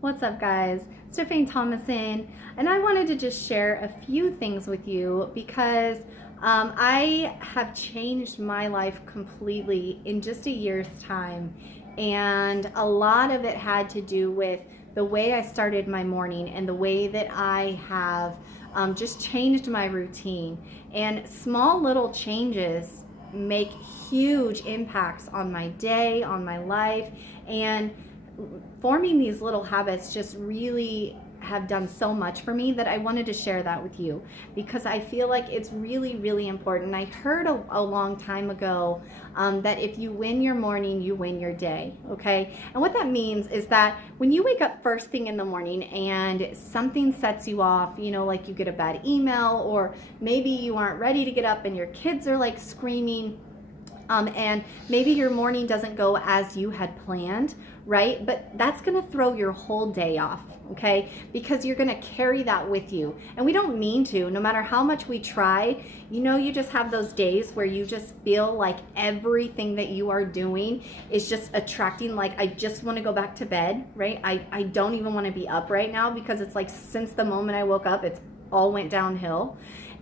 What's up, guys? Stefaine Thomason, and I wanted to just share a few things with you because I have changed my life completely in just a year's time, and a lot of it had to do with the way I started my morning and the way that I have just changed my routine. And small little changes make huge impacts on my day, on my life, and forming these little habits just really have done so much for me that I wanted to share that with you because I feel like it's really, really important. I heard a long time ago that if you win your morning, you win your day, okay? And what that means is that when you wake up first thing in the morning and something sets you off, like you get a bad email, or maybe you aren't ready to get up and your kids are like screaming, and maybe your morning doesn't go as you had planned, right? But that's gonna throw your whole day off, okay? Because you're gonna carry that with you. And we don't mean to, no matter how much we try, you just have those days where you just feel like everything that you are doing is just attracting, like, I just wanna go back to bed, right? I don't even wanna be up right now because it's like since the moment I woke up, it's all went downhill.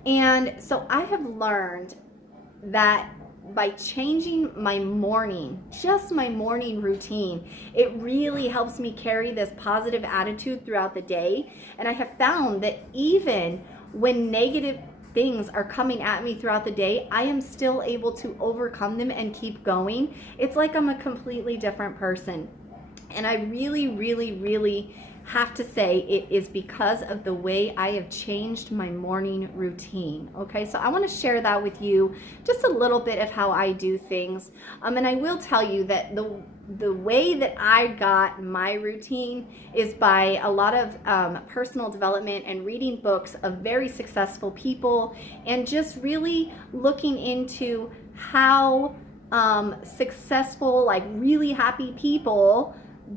And so I have learned that by changing my morning, just my morning routine, it really helps me carry this positive attitude throughout the day. And I have found that even when negative things are coming at me throughout the day, I am still able to overcome them and keep going. It's like I'm a completely different person. And I really, really, really have to say it is because of the way I have changed my morning routine. Okay, so I want to share that with you, just a little bit of how I do things. And I will tell you that the way that I got my routine is by a lot of personal development and reading books of very successful people, and just really looking into how successful, like really happy people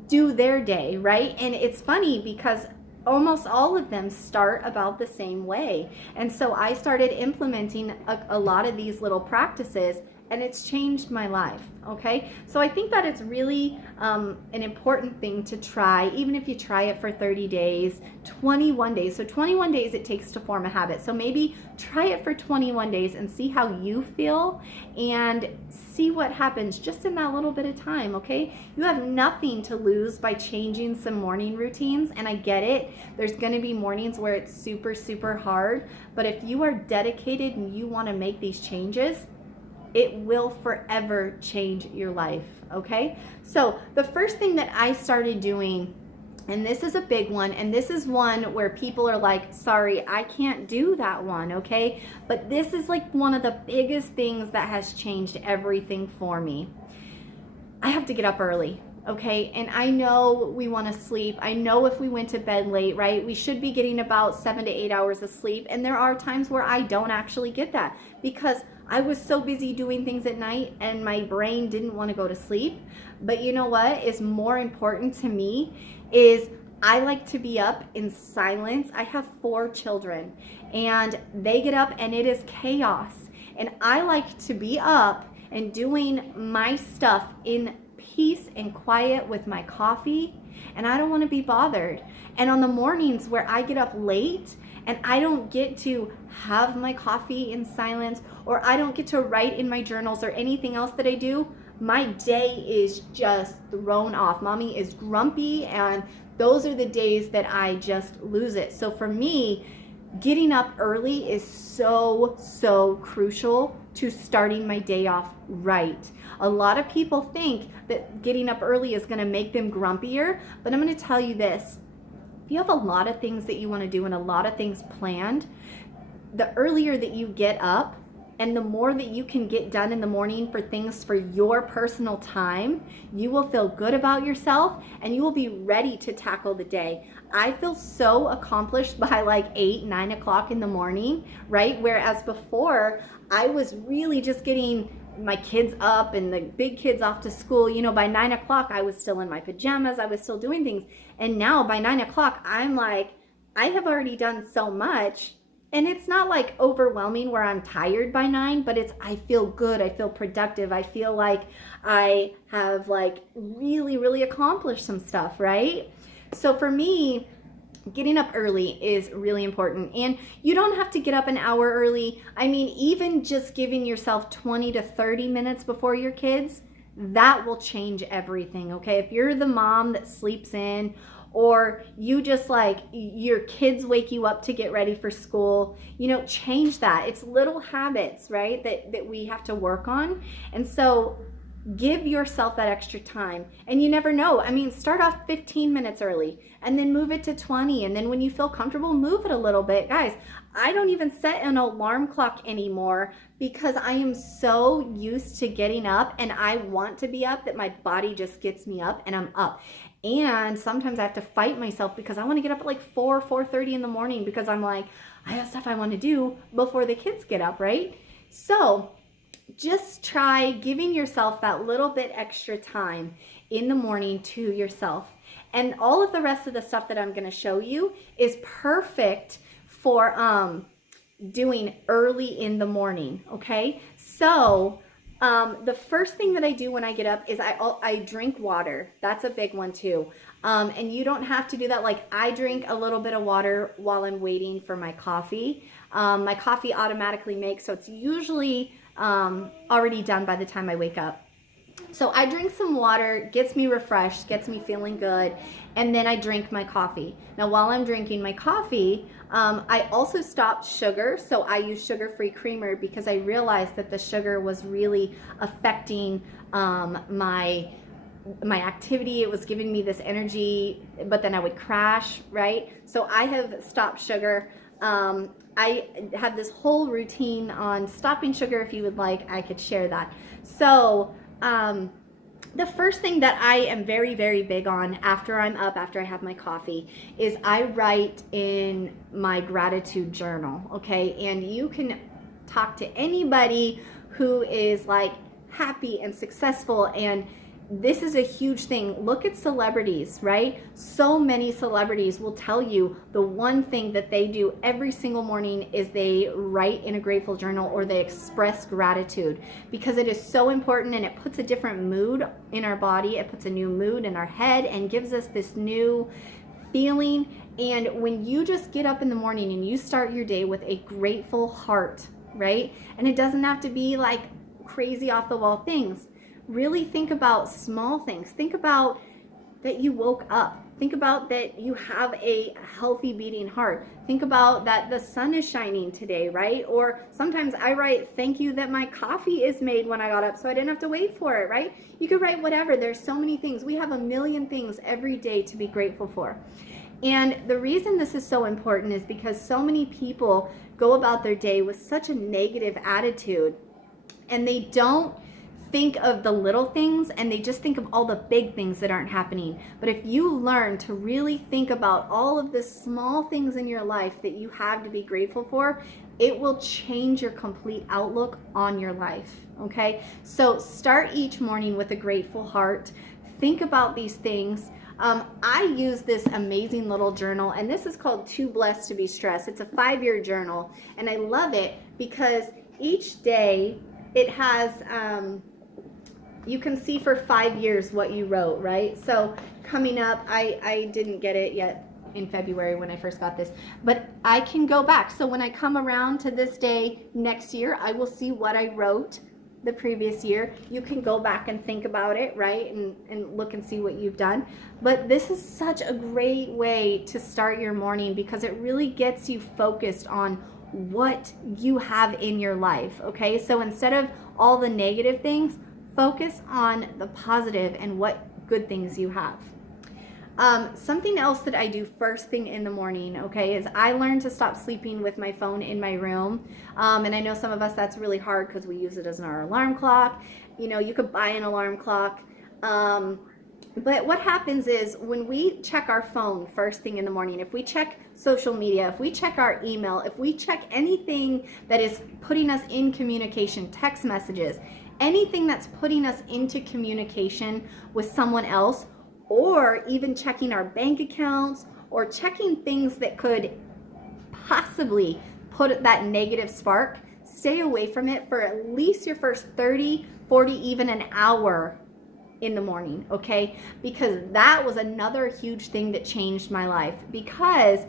do their day, right? And it's funny because almost all of them start about the same way. And so I started implementing a lot of these little practices, and it's changed my life, okay? So I think that it's really an important thing to try, even if you try it for 30 days, 21 days. So 21 days it takes to form a habit. So maybe try it for 21 days and see how you feel and see what happens just in that little bit of time, okay? You have nothing to lose by changing some morning routines, and I get it. There's gonna be mornings where it's super, super hard, but if you are dedicated and you wanna make these changes, it will forever change your life, okay? So the first thing that I started doing, and this is a big one, and this is one where people are like, sorry, I can't do that one, okay? But this is like one of the biggest things that has changed everything for me. I have to get up early. Okay, and I know we want to sleep. I know if we went to bed late, right, we should be getting about 7 to 8 hours of sleep. And there are times where I don't actually get that because I was so busy doing things at night and my brain didn't want to go to sleep. But you know what is more important to me is I like to be up in silence. I have 4 children and they get up and it is chaos. And I like to be up and doing my stuff in peace and quiet with my coffee, and I don't want to be bothered. And on the mornings where I get up late and I don't get to have my coffee in silence, or I don't get to write in my journals or anything else that I do, my day is just thrown off. Mommy is grumpy, and those are the days that I just lose it. So for me, getting up early is so, so crucial to starting my day off right. A lot of people think that getting up early is going to make them grumpier, but I'm going to tell you this. If you have a lot of things that you want to do and a lot of things planned, the earlier that you get up and the more that you can get done in the morning for things for your personal time, you will feel good about yourself and you will be ready to tackle the day. I feel so accomplished by like 8, 9 o'clock in the morning, right? Whereas before, I was really just getting my kids up and the big kids off to school. By 9 o'clock, I was still in my pajamas. I was still doing things. And now by 9 o'clock, I'm like, I have already done so much. And it's not like overwhelming where I'm tired by 9, but I feel good. I feel productive. I feel like I have like really, really accomplished some stuff, right? So for me, getting up early is really important. And you don't have to get up an hour early. I mean, even just giving yourself 20 to 30 minutes before your kids, that will change everything, okay? If you're the mom that sleeps in, or you just like your kids wake you up to get ready for school, change that. It's little habits, right, that we have to work on. And so give yourself that extra time. And you never know. I mean, start off 15 minutes early and then move it to 20. And then when you feel comfortable, move it a little bit. Guys, I don't even set an alarm clock anymore because I am so used to getting up and I want to be up that my body just gets me up and I'm up. And sometimes I have to fight myself because I want to get up at like 4:30 in the morning because I'm like, I have stuff I want to do before the kids get up, right? So just try giving yourself that little bit extra time in the morning to yourself. And all of the rest of the stuff that I'm going to show you is perfect for doing early in the morning, okay? So the first thing that I do when I get up is I drink water. That's a big one too. And you don't have to do that. Like I drink a little bit of water while I'm waiting for my coffee. My coffee automatically makes, so it's usually already done by the time I wake up. So I drink some water, gets me refreshed, gets me feeling good, and then I drink my coffee. Now while I'm drinking my coffee, I also stopped sugar, so I use sugar-free creamer because I realized that the sugar was really affecting my activity. It was giving me this energy, but then I would crash, right? So I have stopped sugar. I have this whole routine on stopping sugar. If you would like, I could share that. So the first thing that I am very, very big on after I'm up, after I have my coffee, is I write in my gratitude journal, okay? And you can talk to anybody who is like happy and successful, and this is a huge thing. Look at celebrities, right? So many celebrities will tell you the one thing that they do every single morning is they write in a grateful journal or they express gratitude because it is so important and it puts a different mood in our body. It puts a new mood in our head and gives us this new feeling. And when you just get up in the morning and you start your day with a grateful heart, right? And it doesn't have to be like crazy off the wall things. Really think about small things. Think about that you woke up. Think about that you have a healthy beating heart. Think about that the sun is shining today, right? Or sometimes I write, thank you that my coffee is made when I got up so I didn't have to wait for it, right? You could write whatever. There's so many things. We have a million things every day to be grateful for. And the reason this is so important is because so many people go about their day with such a negative attitude and they don't think of the little things and they just think of all the big things that aren't happening. But if you learn to really think about all of the small things in your life that you have to be grateful for, it will change your complete outlook on your life, okay? So start each morning with a grateful heart. Think about these things. I use this amazing little journal, and this is called Too Blessed to Be Stressed. It's a 5-year journal, and I love it because each day it has you can see for 5 years what you wrote, right? So coming up, I didn't get it yet in February when I first got this, but I can go back. So when I come around to this day next year, I will see what I wrote the previous year. You can go back and think about it, right? And look and see what you've done. But this is such a great way to start your morning because it really gets you focused on what you have in your life, okay? So instead of all the negative things, focus on the positive and what good things you have. Something else that I do first thing in the morning, okay, is I learned to stop sleeping with my phone in my room. And I know some of us that's really hard because we use it as our alarm clock. You know, you could buy an alarm clock. But what happens is when we check our phone first thing in the morning, if we check social media, if we check our email, if we check anything that is putting us in communication, text messages, anything that's putting us into communication with someone else, or even checking our bank accounts or checking things that could possibly put that negative spark, stay away from it for at least your first 30, 40, even an hour in the morning, okay? Because that was another huge thing that changed my life, because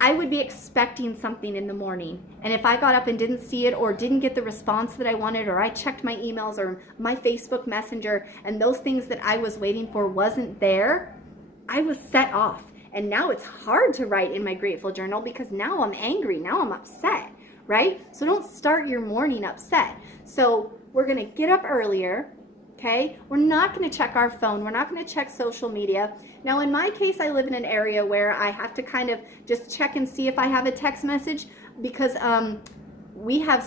I would be expecting something in the morning, and if I got up and didn't see it or didn't get the response that I wanted, or I checked my emails or my Facebook Messenger and those things that I was waiting for wasn't there, I was set off. And now it's hard to write in my grateful journal because now I'm angry, now I'm upset, right? So don't start your morning upset. So we're gonna get up earlier, okay? We're not gonna check our phone, we're not gonna check social media. Now in my case, I live in an area where I have to kind of just check and see if I have a text message, because we have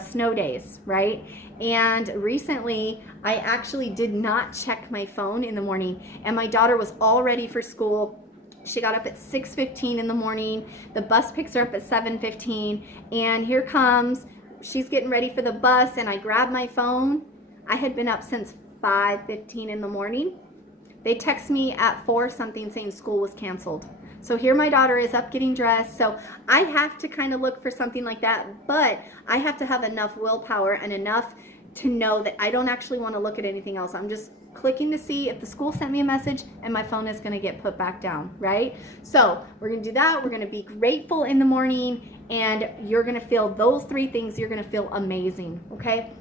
snow days, right? And recently I actually did not check my phone in the morning, and my daughter was all ready for school. She got up at 6:15 in the morning. The bus picks her up at 7:15, and here comes, she's getting ready for the bus, and I grab my phone. I had been up since 5:15 in the morning. They text me at 4 something saying school was canceled. So here my daughter is up getting dressed. So I have to kind of look for something like that, but I have to have enough willpower and enough to know that I don't actually want to look at anything else. I'm just clicking to see if the school sent me a message, and my phone is going to get put back down, right? So we're going to do that. We're going to be grateful in the morning, and you're going to feel those 3 things. You're going to feel amazing, okay?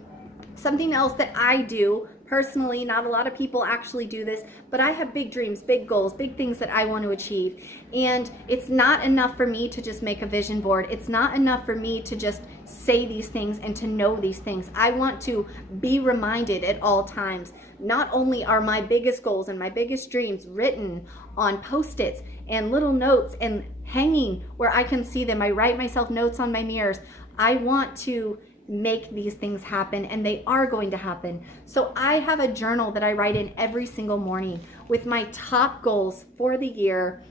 Something else that I do personally, not a lot of people actually do this, but I have big dreams, big goals, big things that I want to achieve. And it's not enough for me to just make a vision board. It's not enough for me to just say these things and to know these things. I want to be reminded at all times. Not only are my biggest goals and my biggest dreams written on Post-its and little notes and hanging where I can see them. I write myself notes on my mirrors. I want to make these things happen, and they are going to happen. So I have a journal that I write in every single morning with my top goals for the year.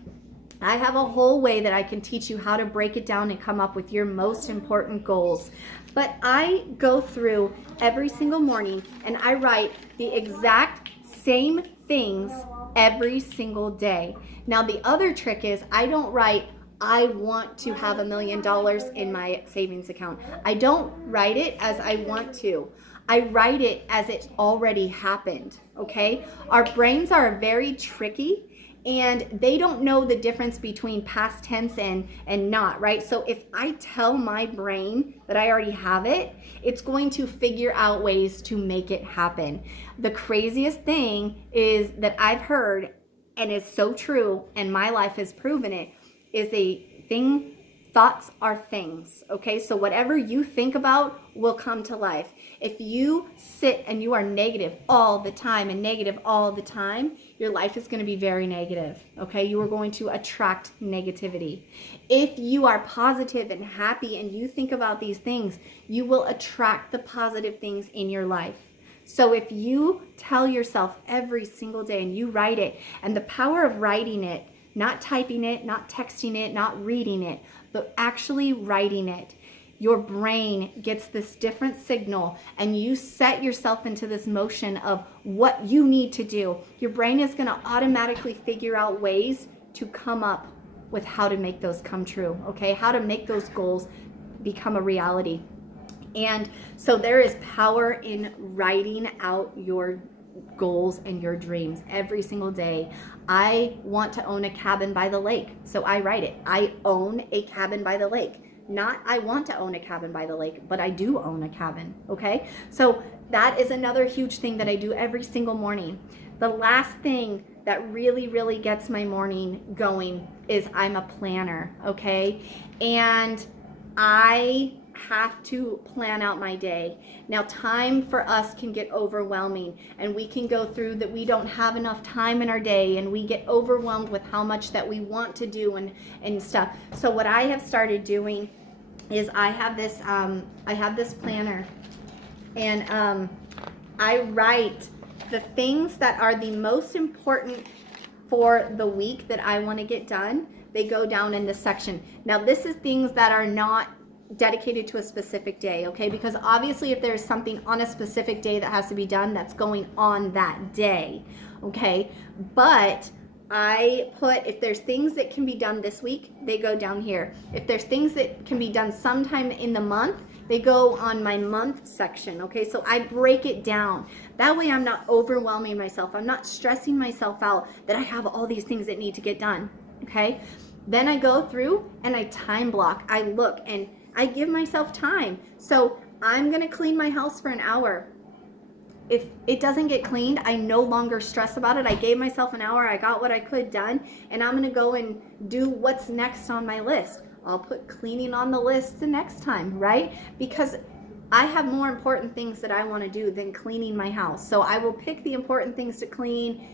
I have a whole way that I can teach you how to break it down and come up with your most important goals. But I go through every single morning and I write the exact same things every single day. Now the other trick is I don't write I want to have $1 million in my savings account. I don't write it as I want to. I write it as it's already happened, okay? Our brains are very tricky, and they don't know the difference between past tense and not, right? So if I tell my brain that I already have it, it's going to figure out ways to make it happen. The craziest thing is that I've heard, and is so true, and my life has proven it, is a thing. Thoughts are things, okay? So whatever you think about will come to life. If you sit and you are negative all the time and negative all the time, your life is going to be very negative, okay? You are going to attract negativity. If you are positive and happy and you think about these things, you will attract the positive things in your life. So if you tell yourself every single day and you write it, and the power of writing it, not typing it, not texting it, not reading it, but actually writing it, your brain gets this different signal, and you set yourself into this motion of what you need to do. Your brain is going to automatically figure out ways to come up with how to make those come true, okay? How to make those goals become a reality. And so there is power in writing out your goals and your dreams every single day. I want to own a cabin by the lake, so I write it. I own a cabin by the lake. Not I want to own a cabin by the lake, but I do own a cabin, okay? So that is another huge thing that I do every single morning. The last thing that really, really gets my morning going is I'm a planner, okay? And I have to plan out my day. Now, time for us can get overwhelming, and we can go through that we don't have enough time in our day, and we get overwhelmed with how much that we want to do and stuff. So what I have started doing is I have this planner, and I write the things that are the most important for the week that I want to get done. They go down in this section. Now, this is things that are not dedicated to a specific day, okay? Because obviously if there's something on a specific day that has to be done, that's going on that day, okay? But I put, if there's things that can be done this week, they go down here. If there's things that can be done sometime in the month, They go on my month section, okay? So I break it down. That way I'm not overwhelming myself. I'm not stressing myself out that I have all these things that need to get done, okay? Then I go through and I time block. I look and I give myself time. So I'm gonna clean my house for an hour. If it doesn't get cleaned, I no longer stress about it. I gave myself an hour, I got what I could done, and I'm gonna go and do what's next on my list. I'll put cleaning on the list the next time, right? Because I have more important things that I wanna do than cleaning my house. So I will pick the important things to clean,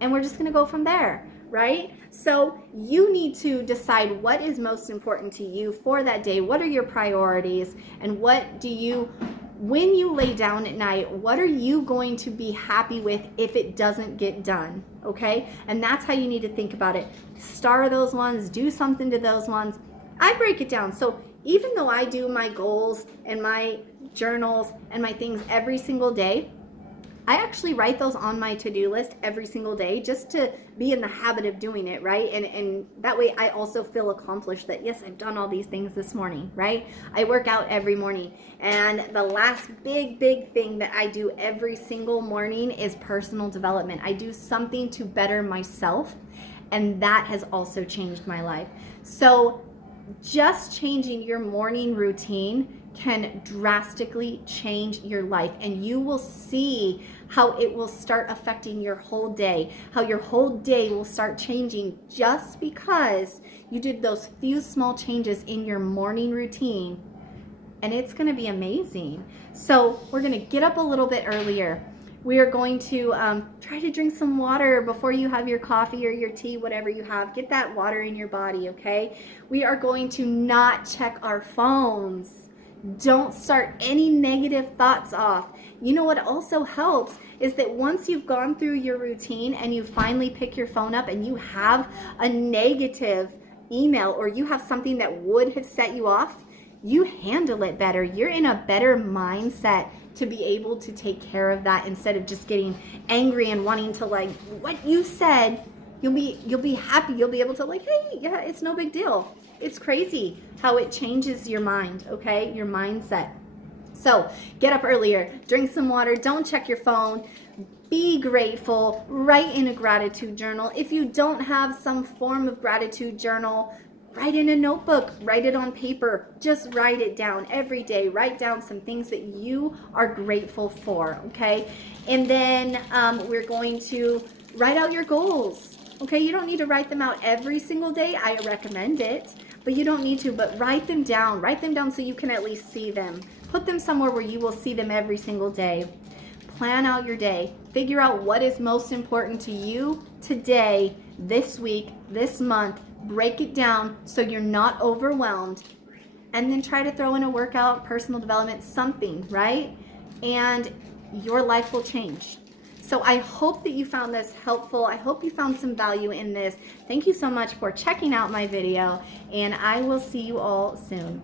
and we're just gonna go from there, right? So you need to decide what is most important to you for that day. What are your priorities, and what do you, when you lay down at night, what are you going to be happy with if it doesn't get done, okay? And that's how you need to think about it. Star those ones, do something to those ones. I break it down. So even though I do my goals and my journals and my things every single day, I actually write those on my to-do list every single day just to be in the habit of doing it, right? And that way I also feel accomplished that, yes, I've done all these things this morning, right? I work out every morning. And the last big thing that I do every single morning is personal development. I do something to better myself, and that has also changed my life. So just changing your morning routine can drastically change your life, and you will see how it will start affecting your whole day, how your whole day will start changing just because you did those few small changes in your morning routine, and it's going to be amazing. So we're going to get up a little bit earlier. We are going to try to drink some water before you have your coffee or your tea, whatever you have. Get that water in your body, okay? We are going to not check our phones. Don't start any negative thoughts off. You know what also helps is that once you've gone through your routine and you finally pick your phone up and you have a negative email or you have something that would have set you off, you handle it better. You're in a better mindset to be able to take care of that instead of just getting angry and wanting to, like, what you said, you'll be happy. You'll be able to, like, hey, yeah, it's no big deal. It's crazy how it changes your mind, okay? Your mindset. So get up earlier, drink some water, don't check your phone, be grateful, write in a gratitude journal. If you don't have some form of gratitude journal, write in a notebook, write it on paper, just write it down every day. Write down some things that you are grateful for, okay? And then we're going to write out your goals, okay? You don't need to write them out every single day. I recommend it, but you don't need to, but write them down. Write them down so you can at least see them. Put them somewhere where you will see them every single day. Plan out your day. Figure out what is most important to you today, this week, this month. Break it down so you're not overwhelmed. And then try to throw in a workout, personal development, something, right? And your life will change. So I hope that you found this helpful. I hope you found some value in this. Thank you so much for checking out my video, and I will see you all soon.